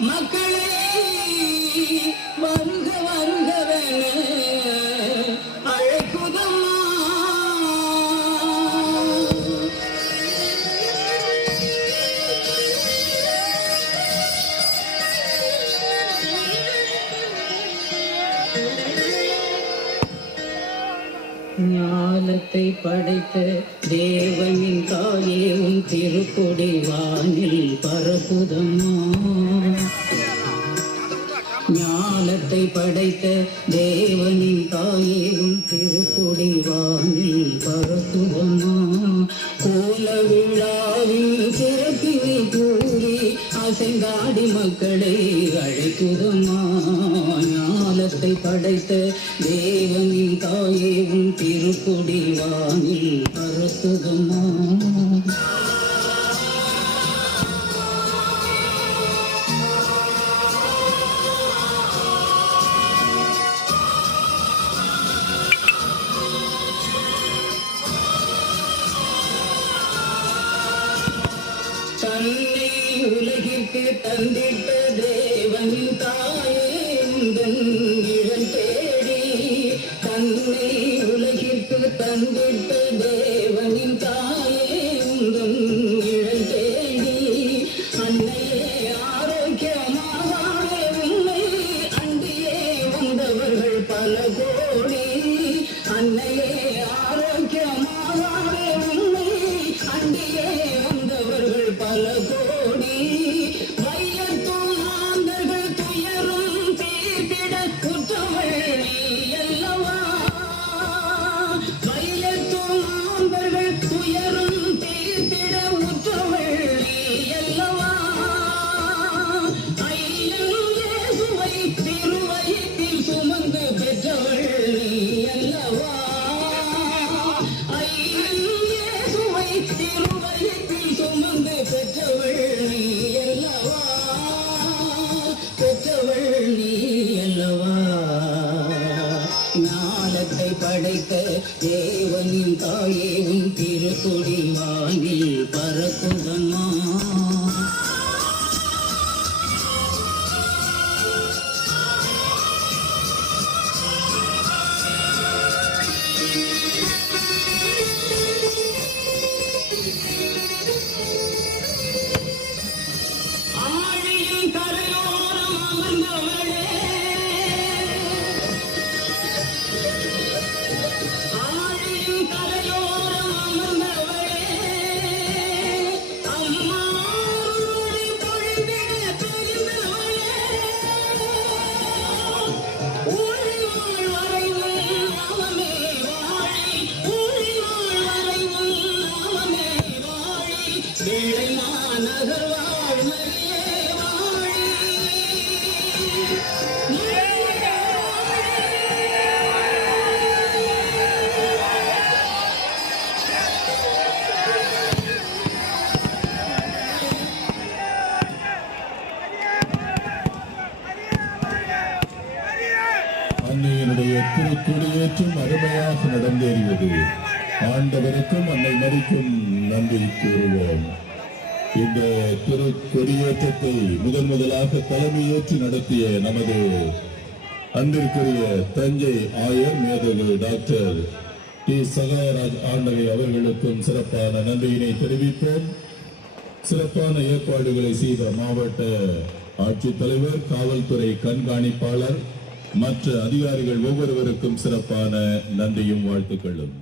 மக்களே வருக வருகவென அழைக்குதம்மா. ஞானத்தை படைத்த தேவனின் தாயே உன் திருக்கொடி வானில் பரப்புதம்மா. ஞானத்தை படைத்த தேவனின் தாயே உன் திருக்கொடி வானில் பரப்புதம்மா. கோல விழாவில் சிறப்பினை கூறி அசைந்தாடி மக்களை அழைக்குதம்மா. ஞானத்தை படைத்த தேவனின் தாயே உன் திருக்கொடி வானில் பரப்புதம்மா. தன்னை உலகிற்கு தந்திட்ட தேவனின் தாயே உந்தன் இடம் தேடி. தன்னை உலகிற்கு தந்திட்ட தேவனின் தாயே உந்தன் இடம் தேடி. அன்னையே ஆரோக்கியமாக உன்னை அண்டியே வந்தவர்கள் பல கோடி. அன்னையே ஆரோக்கியமாக உன்னை அண்டியே வந்தவர்கள் பல கோடி. வையத்தும் மாந்தர்கள் துயரும் தீர்த்திட குற்றவள் நீ அல்லவா. வையத்தும் மாந்தர்கள் துயரும் தீர்த்திட உற்றவள் நீ அல்லவா. ஐயன் இயேசுவை திருவயிற்றில் சுமந்து பெற்றவள் நீ அல்லவா. ஐயன் இயேசுவை திருவயிற்றில் சுமந்து பெற்றவள் நீ அல்லவா. பெற்றவள் நீ அல்லவா. ஞானத்தை படைத்த தேவனின் தாயே உன் திருக்கொடி வானில் பறக்குதம்மா. ஆழியின் கரையோரம் அமர்ந்தவளே, ஆழியின் கரையோரம் அமர்ந்தவளே, அம்மா உன்னை பொழிந்திட தெரிந்தவளே. ஊழிவாழ் வரைவும் நாமமே வாழி, ஊழிவாழ் வரைவும் நாமமே வாழி. வெள்ளை மாநகர் வாழ் மரியே வாழி. அன்னையினுடைய திருக்கொடியேற்றம் அருமையாக நடந்தேறியது. ஆண்டவருக்கும் அன்னை மரிக்கும் நன்றி கூறுவோம். இந்த திருக்கொடியேற்றத்தை முதலாக தலைமையேற்று நடத்திய நமது அன்பிற்குரிய தஞ்சை ஆயர் மேதகு டாக்டர் டி சகாயராஜ் ஆண்டவை அவர்களுக்கும் சிறப்பான நன்றியினை தெரிவிப்போம். சிறப்பான ஏற்பாடுகளை செய்த மாவட்ட ஆட்சித்தலைவர், காவல்துறை கண்காணிப்பாளர், மற்ற அதிகாரிகள் ஒவ்வொருவருக்கும் சிறப்பான நன்றியும் வாழ்த்துக்களும்.